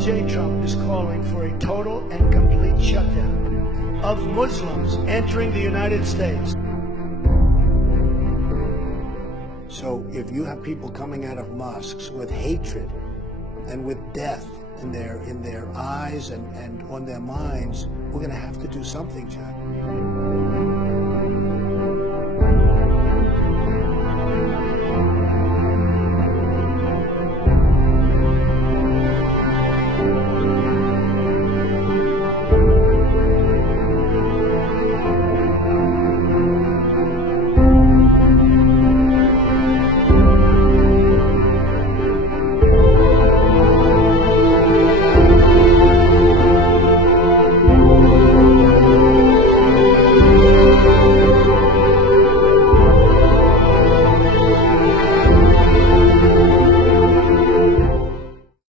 J. Trump is calling for a total and complete shutdown of Muslims entering the United States. So if you have people coming out of mosques with hatred and with death in their eyes and on their minds, we're going to have to do something, John.